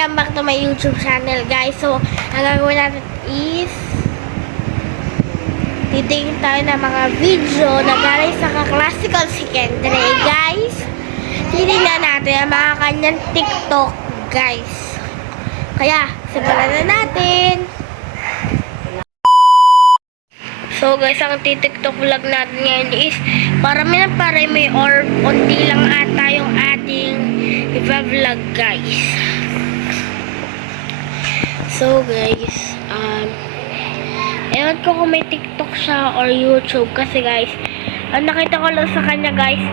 welcome back to my YouTube channel, guys. So, ang gagawin natin is titingin tayo ng mga video na galing sa ka-classical si Kendre, guys. Titingnan natin ang mga kanyang TikTok, guys. Kaya, simulan na natin. So, guys, ang TikTok vlog natin ngayon is parami or konti lang ata yung ating ipa-vlog, guys. So, guys, ewan ko kung may TikTok siya or YouTube kasi, guys, ang nakita ko lang sa kanya, guys,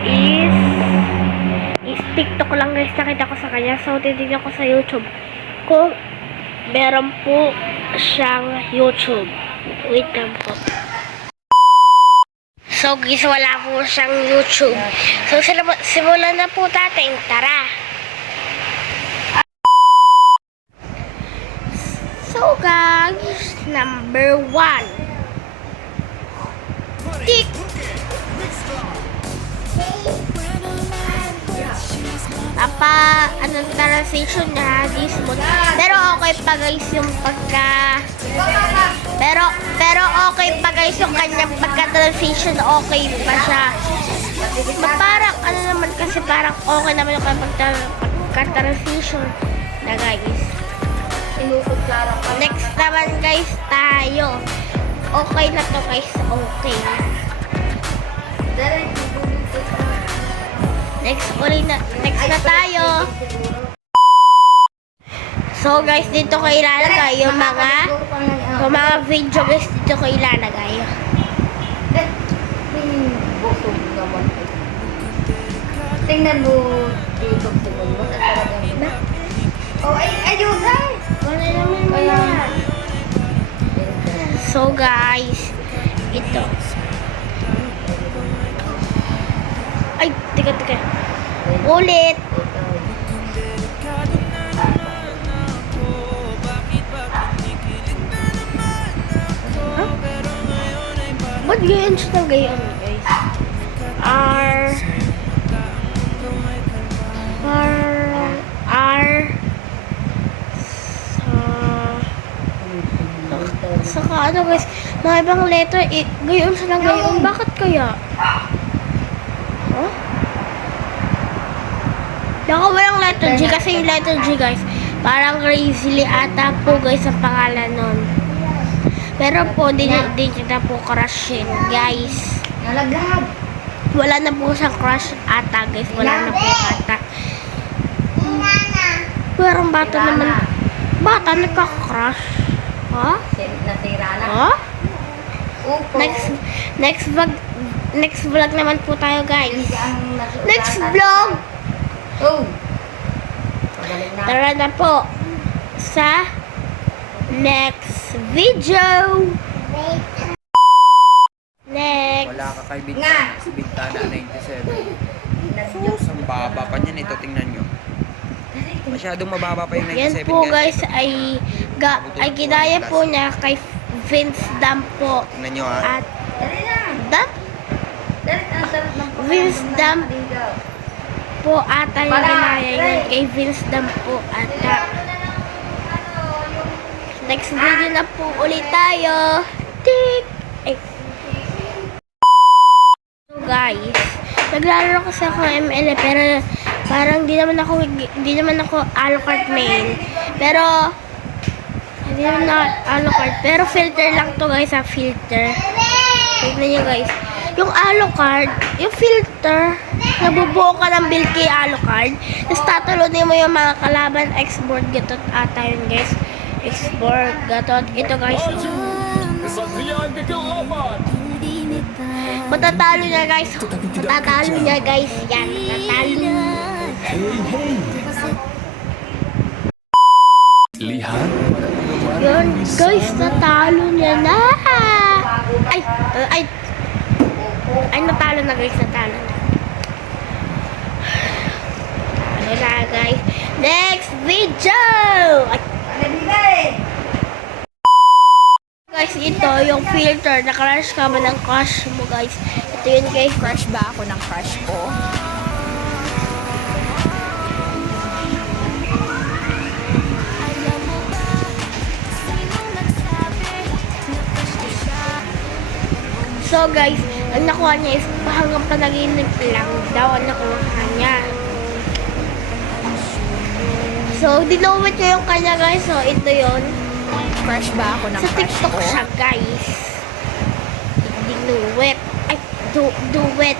is TikTok lang, guys, nakita ko sa kanya. So, titignan ko sa YouTube kung meron po siyang YouTube. Wait lang po. So, guys, wala po siyang YouTube. So, simulan na po natin. Tara! So, guys, number 1. Tik! Anong transition niya, this month. Pero okay pa, guys, yung pero okay pa, guys, yung kanyang pagka-transition, okay pa siya. Parang, naman kasi, parang okay naman yung pagka-transition na, guys. Next naman, guys, tayo. Okay na to, guys. Okay. Next na tayo. So, guys, dito ko ilalagay yung mga video, guys, dito ko ilalagay. Tingnan mo dito mo at talagang na. Oh, ayun, guys. Wala naman yan. So, guys, ito. Ay, teka. Ulit. Ba't ganyan siya talaga yun, guys? Saka ano, guys, mga ibang letter, gayon siya lang gayon. Bakit kaya? Huh? Baka walang letter G, kasi yung letter G, guys, parang crazily ata po, guys, ang pangalan nun. Pero po, di kita po crush yun, guys. Nalagab. Wala na po siyang crush ata, guys. Wala na po ata. Pero ang bata naman, nagka-crush. Ha? Natira na. Ha? Next vlog naman po tayo, guys. Next vlog! Oh! Tara na po sa next video. Next. Wala ka kay Bintana 97. Ang baba pa niyan ito, tingnan nyo. Masyadong mababa pa yung 97. Yan po, guys, ay ginaya po niya kay Vince Dam po. Tingnan nyo, ha. At Vince Dam po ata yung ginaya yun. Kay Vince Dam po ata. Next video na po ulit tayo. Tik! So, guys, naglalaro kasi ako ML, pero parang di naman ako Alucard main. Pero hindi naman ako Alucard, pero filter lang to, guys, filter. Tignan niyo, guys. Yung Alucard, yung filter, nabubuo ka ng build kay Alucard. Tapos tatalunin mo yung mga kalaban, export gatot ata yun, guys. Export gatot. Ito, guys. Matatalo niya, guys. Yan, matatalo. Lihat. Yun, guys, natalo niya na. Ay, natalo na, guys, natalo na. Ano na, guys. Next video! Guys, ito yung filter. Nakrush ka ba ng crush mo, guys? Ito yun, guys. Crush ba ako ng crush ko? So guys, ang nakuha niya is hanggang panaginip lang daw ang nakuha niya. So, dinuwit ko yung kanya guys. So, ito yon. Crush ba ako ng Sa TikTok siya guys. Dinuwit. Ay, duwit.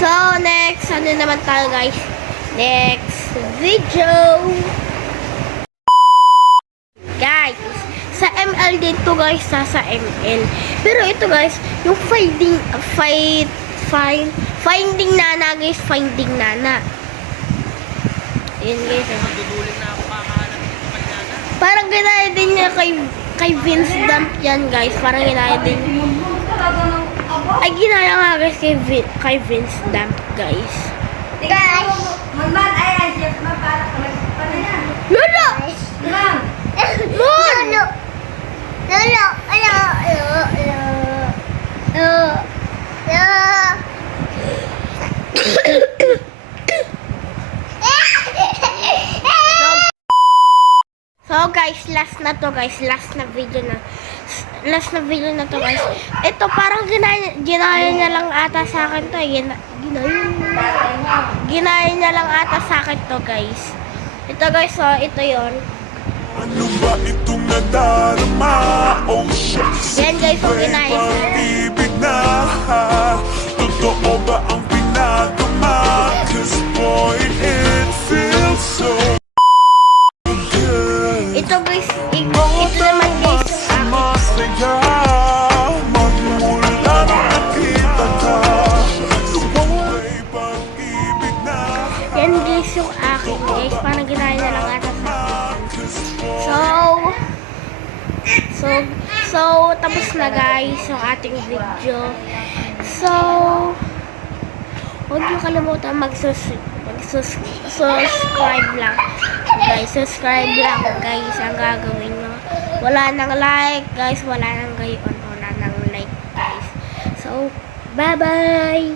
So, next, ano naman tayo guys? Next video. Guys, sa ML din to guys, sa ML. Pero ito guys, yung finding nana guys, finding nana. Ayan guys. Parang ginaya din niya kay Vince Dump yan guys. Parang ginaya din. Ay, ginaya nga guys kay Vince Dump guys. Guys! Magman, ayan, Jeff, para paano yan? Lolo! Ma'am! Mon! Lolo! So guys, last na to guys. Last na video na to guys. Ito parang ginaya niya lang ata sa akin to. Ginaya niya lang ata sa akin to guys. Ito guys, so ito yon. Ano ba itong nadarama? Oh shit. Yan guys, so ginaya niya. Pag-ibig na totoo ba ang pinagama? Cause boy, it feels so good. Ito guys, ito naman guys yung akin. Masaya magmula nang nakita ka. Lumaway pag-ibig na. Yan guys yung akin guys. Parang ginaya niya lang ata sa akin. So, tapos na guys yung ating video. So, huwag niyo kalimutan mag-subscribe lang. Guys, subscribe lang guys ang gagawin nyo. Wala nang like guys, wala nang gayon, wala nang like guys. So, bye-bye!